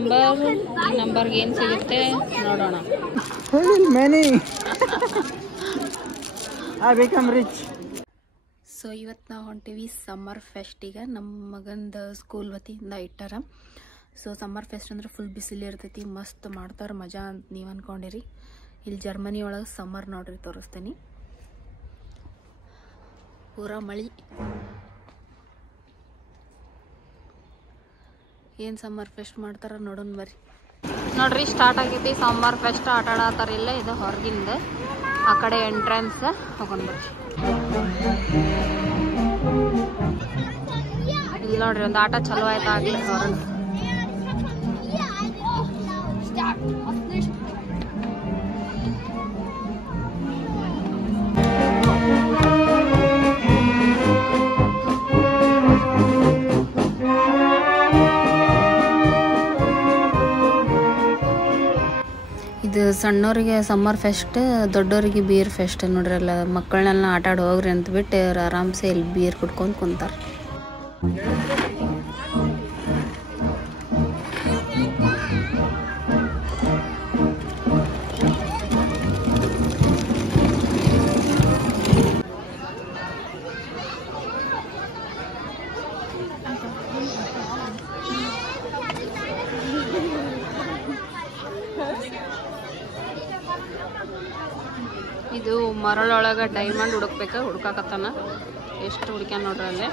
Number, ಈ ನಂಬರ್ಗೆ ಏನು ಸಿಗುತ್ತೆ ನೋಡೋಣ. ಸೊ ಇವತ್ತು ನಾವು ಹೊಂಟೀವಿ ಸಮ್ಮರ್ ಫೆಸ್ಟಿಗೆ. ನಮ್ಮ ಮಗಂದು ಸ್ಕೂಲ್ ವತಿಯಿಂದ ಇಟ್ಟಾರ. ಸೊ ಸಮ್ಮರ್ ಫೆಸ್ಟ್ ಅಂದ್ರೆ ಫುಲ್ ಬಿಸಿಲು ಇರ್ತೈತಿ, ಮಸ್ತ್ ಮಾಡ್ತಾರೆ, ಮಜಾ ಅಂತ ನೀವು ಅನ್ಕೊಂಡಿರಿ. ಇಲ್ಲಿ ಜರ್ಮನಿ ಒಳಗೆ ಸಮ್ಮರ್ ನೋಡ್ರಿ ತೋರಿಸ್ತೀನಿ. ಪೂರಾ ಮಳಿ. ಏನು ಸಮ್ಮರ್ ಫೆಸ್ಟ್ ಮಾಡ್ತಾರ ನೋಡೋಣ ಬರ್ರಿ. ನೋಡ್ರಿ ಸ್ಟಾರ್ಟ್ ಆಗೈತಿ ಸಮ್ಮರ್ ಫೆಸ್ಟ್. ಆಟ ಆಡತ್ತಾರ ಇಲ್ಲ, ಇದು ಹೊರಗಿಂದ. ಆ ಕಡೆ ಎಂಟ್ರೆನ್ಸ್ ಹೋಗೋಣ ಬರ್ರಿ. ಇಲ್ಲಿ ನೋಡ್ರಿ ಒಂದು ಆಟ ಚಲೋ ಆಯ್ತು ಆಗ್ಲಿ ಹೊರಗೆ. ಇದು ಸಣ್ಣವರಿಗೆ ಸಮ್ಮರ್ ಫೆಸ್ಟ್, ದೊಡ್ಡವರಿಗೆ ಬೀರ್ ಫೆಸ್ಟ್. ನೋಡ್ರಿ ಅಲ್ಲ, ಮಕ್ಕಳನ್ನೆಲ್ಲ ಆಟ ಆಡಿ ಹೋಗ್ರಿ ಅಂತ ಬಿಟ್ಟು ಅವ್ರು ಆರಾಮ್ಸೆ ಇಲ್ಲಿ ಬೀರ್ ಕುಡ್ಕೊಂಡು ಕುಂತಾರೆ. ಇದು ಮರಳೊಳಗೆ ಡೈಮಂಡ್ ಹುಡುಕಾಕತ್ತಾನ. ಎಷ್ಟು ಹುಡುಕ್ಯಾನ ನೋಡ್ರಿ ಅಲ್ಲೇ.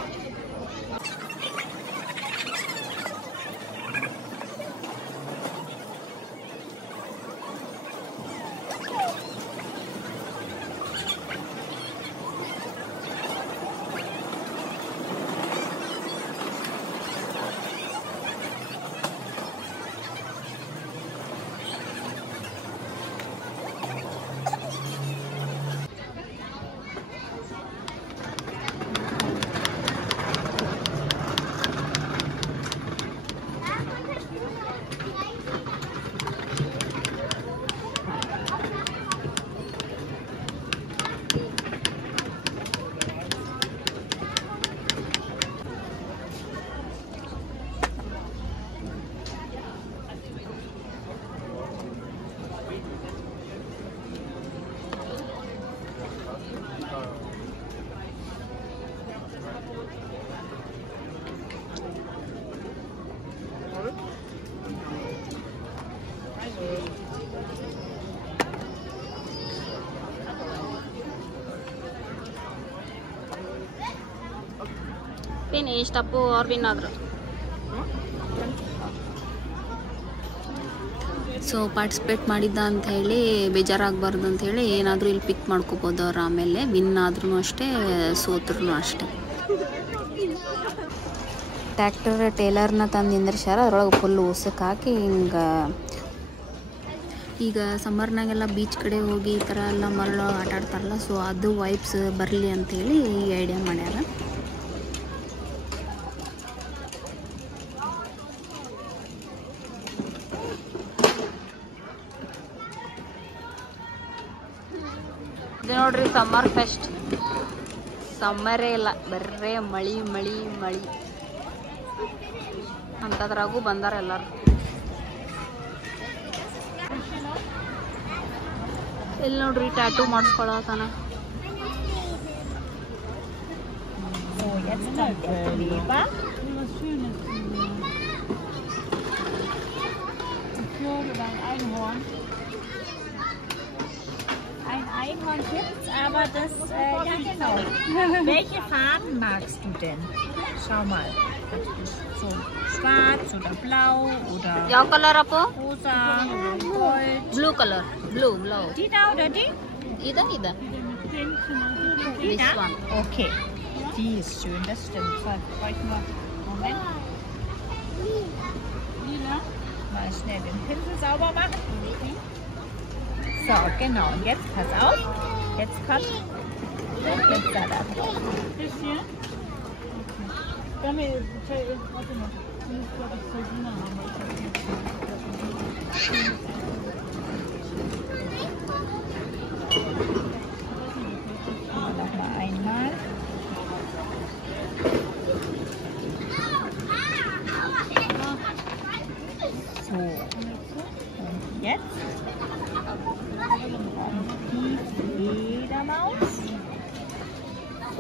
ಫಿನಿಶ್ಡ್ ಅಪ್ಪು ಅವ್ರು ವಿನ್ ಆದ್ರು. ಸೊ ಪಾರ್ಟಿಸಿಪೇಟ್ ಮಾಡಿದ್ದ ಅಂತ ಹೇಳಿ ಬೇಜಾರಾಗಬಾರ್ದು ಅಂಥೇಳಿ ಏನಾದರೂ ಇಲ್ಲಿ ಪಿಕ್ ಮಾಡ್ಕೋಬೋದು ಅವ್ರು. ಆಮೇಲೆ ವಿನ್ ಆದ್ರೂ ಅಷ್ಟೇ, ಸೋತ್ರೂ ಅಷ್ಟೇ. ಟ್ರ್ಯಾಕ್ಟರ್ ಟೇಲರ್ನ ತಂದು ನಿಂದ್ರಿಸ್ಯಾರ, ಅದ್ರೊಳಗೆ ಫುಲ್ ಉಸಕ್ಕೆ ಹಾಕಿ ಹಿಂಗೆ. ಈಗ ಸಮ್ಮರ್ನಾಗೆಲ್ಲ ಬೀಚ್ ಕಡೆ ಹೋಗಿ ಈ ಥರ ಎಲ್ಲ ಮರಳೊಳಗೆ ಆಟ ಆಡ್ತಾರಲ್ಲ, ಸೊ ಅದು ವೈಬ್ಸ್ ಬರಲಿ ಅಂಥೇಳಿ ಈ ಐಡಿಯಾ ಮಾಡ್ಯಾರ. ಇದು ನೋಡ್ರಿ ಸಮ್ಮರ್ ಫೆಸ್ಟ್. ಸಮ್ಮರೇ ಇಲ್ಲ, ಬರ್ರೇ ಮಳಿ ಮಳಿ ಮಳಿ ಅಂತದ್ರಾಗೂ ಬಂದಾರ ಎಲ್ಲರೂ. ಇಲ್ಲಿ ನೋಡ್ರಿ tattoo ಮಾಡಿಸ್ಕೊಳತಾನ. Ein Einhorn gibt's, aber das, ja genau. Welche Farben magst du denn? Schau mal. So schwarz oder blau oder ಯಾವ ಕಲರ್ ಅಪ್ಪ? rosa, gold. Blue colour. Blue. Die da oder die? ಇದ Die This da? one. Okay. Die ist schön, das stimmt. So, brauche ich nur. Moment. Mal schnell den Pinsel sauber machen. So, genau. Und jetzt pass auf. Jetzt kommt der Glitzer da drauf. Bisschen? Okay. Warte mal. Das ist, glaube ich, Sabrina nochmal. Nochmal einmal. So.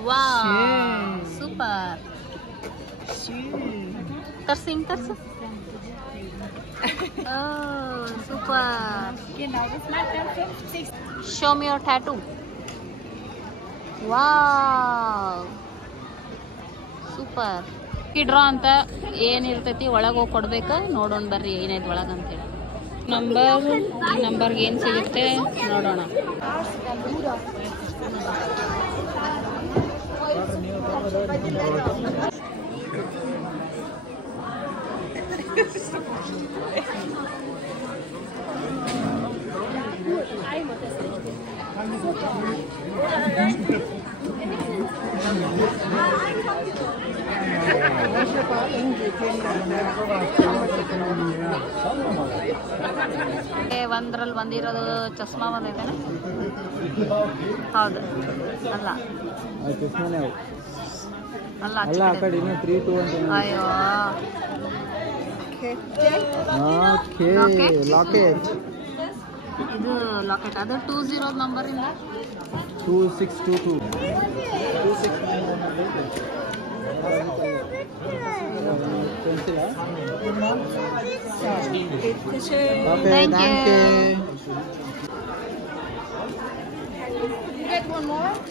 Wow super ತರ್ಸಿ ಹಿಂಗ್ ತರ್ಸು super Genau, das macht dann 50. Show me your tattoo wow super draw ಅಂತ ಏನಿರ್ತೈತಿ ಒಳಗೆ ಹೋಗಿ ಕೊಡ್ಬೇಕು ನೋಡೋಣ ಬರ್ರಿ ಏನೈತಿ ಒಳಗೆ ಅಂತೇಳಿ ನಂಬರ್ಗೆ ಏನು ಸಿಗುತ್ತೆ ನೋಡೋಣ ಒಂದ್ರಲ್ಲಿ ಬಂದಿರೋದು ಚಸ್ಮಾ ಬಂದೈತೇನೆ ಹೌದು ಅಲ್ಲ ಅಲ್ಲ ಅಯ್ಯೋ ಇದು ಲಾಕೆಟ್ ಅದು 20 ನಂಬರ್ ಇಂದ 2622 Thank you.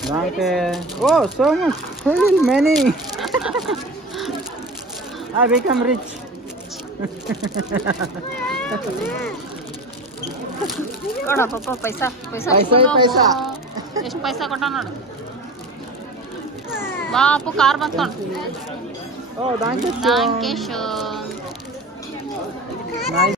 Danke. Oh, so much. Very many. I become rich. ಕೊಡ ಪಪ್ಪ ಪೈಸಾ ಎಷ್ಟು ಪೈಸಾ ಕೊಟ್ಟ ನೋಡು ಬಾ ಅಪ್ಪು ಕಾರ್ ಬಂತ Oh, danke schön. Danke schön. Nice.